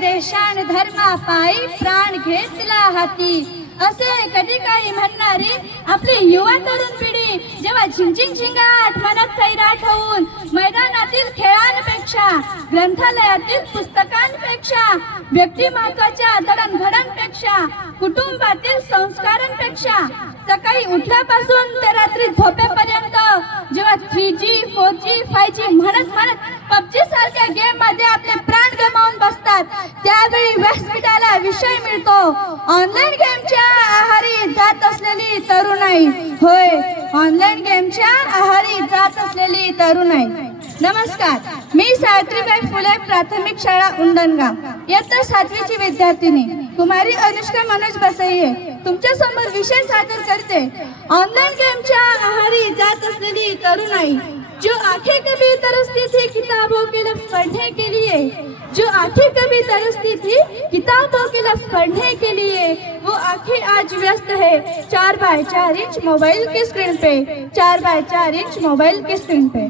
देशान धर्मा पायी प्राण घेतला हाती। असे कधी काही म्हणणारी आपली युवा तरुण पिढी जेव्हा झिंझिंग झिंगाट मनात सैराट होऊन मैदानातील खेळांपेक्षा ग्रंथालयातील पुस्तकांपेक्षा व्यक्तिमत्वाच्या जडणघडणपेक्षा कुटुंबातील संस्कारांपेक्षा सकाळी उठल्यापासून ते रात्री झोपेपर्यंत जेव्हा three G four G five G म्हणत म्हणत विषय मिळतो. ऑनलाईन गेमच्या आहारी जात असलेली तरुणाई. होय ऑनलाईन गेमच्या आहारी जात असलेली तरुणाई. नमस्कार मी सावित्रीबाई फुले प्राथमिक शाळा उंडणगाव इयत्ता सातवीची विद्यार्थिनी. कुमारी अनुष्का मनोज बसैये तुमच्यासमोर विषय सादर करते. ऑनलाईन गेमच्या आहारी जात असलेली तरुणाई जो आखे कभी तरसती थी किताबों. पढ़ने के लिए जो आंखें कभी तरसती थी किताबों के लफ्ज पढ़ने के लिए वो आंखें आज व्यस्त है। चार बाय चार इंच मोबाइल की स्क्रीन पे चार बाय चार इंच मोबाइल की स्क्रीन पे।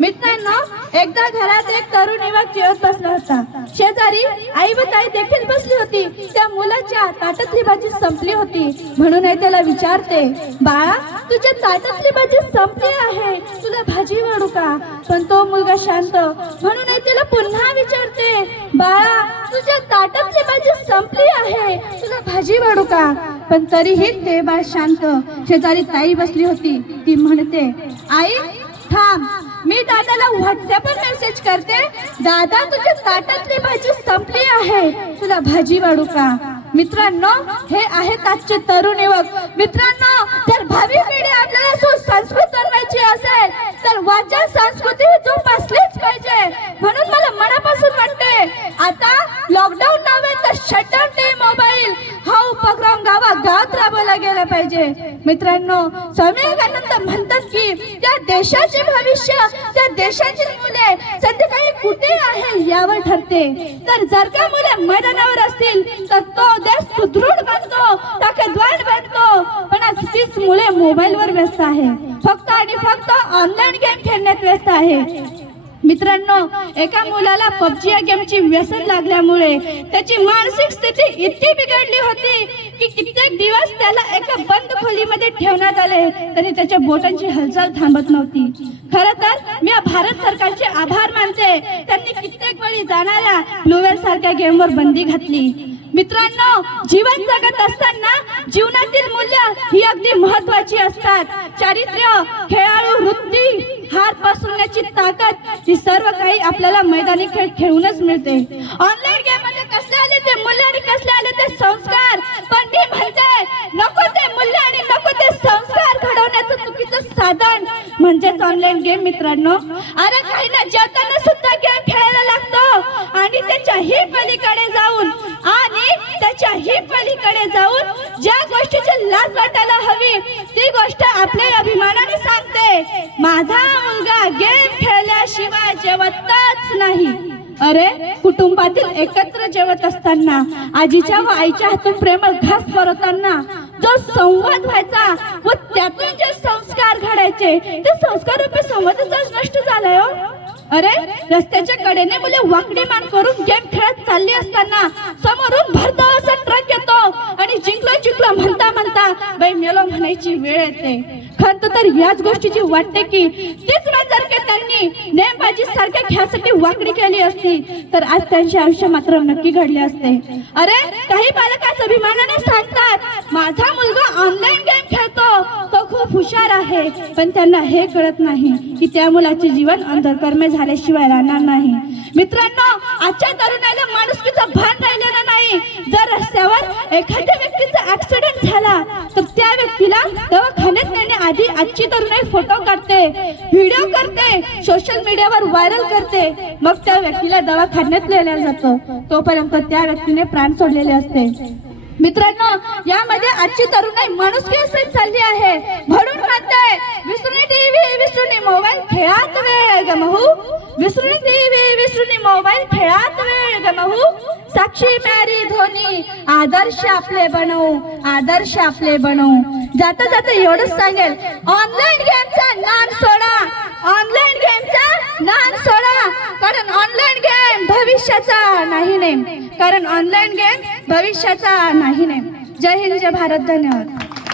मित्रांनो एकदा घरात एक तरुण युवक जेवत बसला होता. शेजारी आई व ताई देखील बसली होती. त्या मुलाच्या ताटातली भाजी संपली होती. म्हणून त्याला विचारते बाळा तुझ्या ताटातली भाजी संपली आहे. तुला भाजी वाढू का? पण तो मुलगा शांत. म्हणून आई त्याला पुन्हा विचारते बाळा तुझ्या ताटातली भाजी संपली आहे. तुला भाजी वाढू का? पण तरीही ते बाळ शांत. शेजारी ताई बसली होती. ती म्हणते आई थांब. मी दादाला व्हॉट्सअपवर मेसेज करते. दादा तुझ्या ताटातली भाजी संपली आहे. तुला भाजी वाढू का? मित्रांनो हे आहेत आजचे तरुण युवक. मित्रांनो भावी पिढी आपल्याला सुसंस्कृत बनवायची असेल तर वाचन संस्कृती जोपासलीच पाहिजे. म्हणून मला मनापासून वाटते आता लॉकडाऊन नव्हे तर शटडाऊन डे मोबाईल हा उपक्रम गावागावात राबवला गेला पाहिजे. मित्रांनो स्वामी विवेकानंद म्हणतात की त्या देशाचे भविष्य त्या देशाची मुले संध्याकाळी कुठे आहे यावर ठरते. तर जर का मुले मैदानावर असतील तर तो देश सुदृढ बनतो ताकदवान बनतो पण आज तीच मुले मोबाईलवर व्यस्त आहे. फक्त आणि फक्त ऑनलाईन गेम खेळण्यात व्यस्त आहे. मित्रांनो एका मुलाला पबजी या गेमची व्यसन लागल्यामुळे त्याची मानसिक स्थिती इतकी बिघडली होती की कित्येक दिवस त्याला एका बंद खोलीमध्ये ठेवण्यात आले तरी त्याच्या बोटांची हालचाल थांबत नव्हती. खर तर मी या भारत सरकारचे आभार मानते. त्यांनी कित्येक वेळी जाणाऱ्या नोवेल सारख्या गेमवर बंदी घातली. मित्रांनो जीवन जगत असताना जीवनातील मूल्य ही अगदी महत्वाची असतात. चारित्र्य खेळाडू वृत्ती हार पसरण्याची ताकद ही सर्व काही आपल्याला मैदानी खेळ खेळूनच मिळते. ऑनलाईन गेममध्ये कसले आले ते मूल्य आणि कसले आले ते संस्कार? पण मी म्हणते नको ते मूल्य आणि नको ते संस्कार घडवण्याचं चुकीचं साधन. म्हणजेच ऑनलाईन गेम मित्रांनो. अरे काही ना जेवताना सुद्धा गेम खेळायला लागतो. आणि त्याच्याही पलीकडे जाऊन आज त्याच्याही जाऊन ज्या गोष्टीची लाज वाटायला हवी ती गोष्ट आपल्या अभिमानाने सांगते. माझा मुलगा गेम खेळल्याशिवाय जेवतच नाही. अरे कुटुंबातील एकत्र जेवत असताना आजीच्या व आईच्या हातून प्रेमळ घास भरवताना जो संवाद व्हायचा व त्यातून जे संस्कार घडायचे ते संस्कार रूपी संवादच नष्ट झालाय हो. अरे रस्त्याच्या कडेने मुले वाकडी मान करून गेम खेळत चालली असताना समोरून भरधाव असा ट्रक येतो आणि जिंकलो जिंकलो म्हणता म्हणता बाई मेलो म्हणायची वेळ येते. खंत तर याच गोष्टीची वाटते की तीच वेळ जर का त्यांनी नेमबाजी सारख्या खेळासाठी वाकडी केली असती तर आज त्यांचे आयुष्य मात्र नक्की घडले असते. अरे काही पालकाच अभिमानाने सांगतात माझा मुलगा ऑनलाईन गेम खेळतो तो खूप हुशार आहे. पण त्यांना हे कळत नाही की त्या मुलाचे जीवन अंधकर्मे झाल्याशिवाय राहणार नाही. मित्रांनो आजच्या तरुणाला माणुसकीचं भान राहिलेलं नाही. जर रस्त्यावर एखाद्या व्यक्तीचा ऍक्सिडेंट झाला तर त्या दवाखान्यात नेण्याआधी आजची तरुणाई फोटो काढते व्हिडिओ करते सोशल मीडियावर व्हायरल करते. मग त्या व्यक्तीला दवाखान्यात नेल्या जातो. तोपर्यंत त्या व्यक्तीने प्राण सोडलेले असते. मित्रांनो यामध्ये आजची तरुणाई माणुसकी असत चालली आहे. म्हणून म्हणते विसरून टीव्ही विसरून मोबाईल खेळात वेळ गमहू विसरून टीव्ही मोबाईल खेळात वेळ गमहू साक्षी मॅरी धोनी आदर्श आपले बनवू आदर्श आपले बनवू. जाता जाता एवढंच सांगेल. ऑनलाईन गेमचा नान सोडा. ऑनलाईन गेमचा नान सोडा. कारण ऑनलाईन गेम भविष्याचा नाही नेम. कारण ऑनलाईन गेम भविष्याचा नाही नेम. जय हिंद जय भारत धन्यवाद.